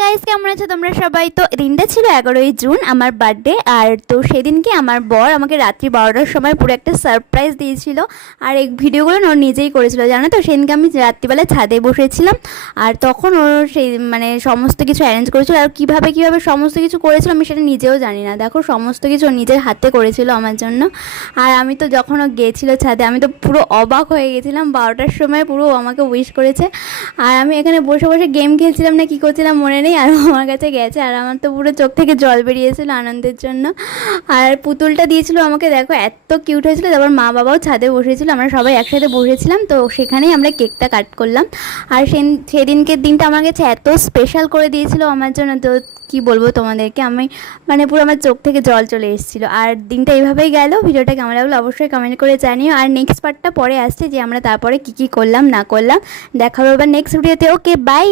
Guys, কেমন আছো তোমরা সবাই? তো দিনটা ছিল 11ই জুন, আমার বার্থডে। আর তো সেদিনকে আমার বর আমাকে রাত্রি 12টার সময় পুরো একটা সারপ্রাইজ দিয়েছিল। আর এই ভিডিওগুলো না ও নিজেই করেছিল, জানো তো। সেদিনকে আমি রাত্রিবেলা ছাদে বসেছিলাম, আর তখন ও সেই সমস্ত কিছু অ্যারেঞ্জ করেছিল। আর কীভাবে সমস্ত কিছু করেছিল আমি সেটা নিজেও জানি না। দেখো, সমস্ত কিছু ও নিজের হাতে করেছিল আমার জন্য। আর আমি তো যখন ও গিয়েছিলো ছাদে, আমি তো পুরো অবাক হয়ে গেছিলাম। 12টার সময় পুরো ও আমাকে উইশ করেছে, আর আমি এখানে বসে বসে গেম খেলছিলাম না কি করছিলাম মনে নেই। আর আমার কাছে গেছে, আর আমার তো পুরো চোখ থেকে জল বেরিয়েছিল আনন্দের জন্য। আর পুতুলটা দিয়েছিল আমাকে, দেখো এত কিউট হয়েছিল। তারপর মা বাবাও ছাদে বসেছিল, আমরা সবাই একসাথে বসেছিলাম। তো সেখানেই আমরা কেকটা কাট করলাম। আর সেদিনকের দিনটা আমার কাছে এত স্পেশাল করে দিয়েছিল আমার জন্য, তো কি বলবো তোমাদেরকে। আমি পুরো আমার চোখ থেকে জল চলে এসেছিলো। আর দিনটা এইভাবেই গেল। ভিডিওটা কেমন লাগলো অবশ্যই কমেন্ট করে জানিও। আর নেক্সট পার্টটা পরে আসছে, যে আমরা তারপরে কী কী করলাম না করলাম। দেখা হবে আবার নেক্সট ভিডিওতে। ওকে, বাই।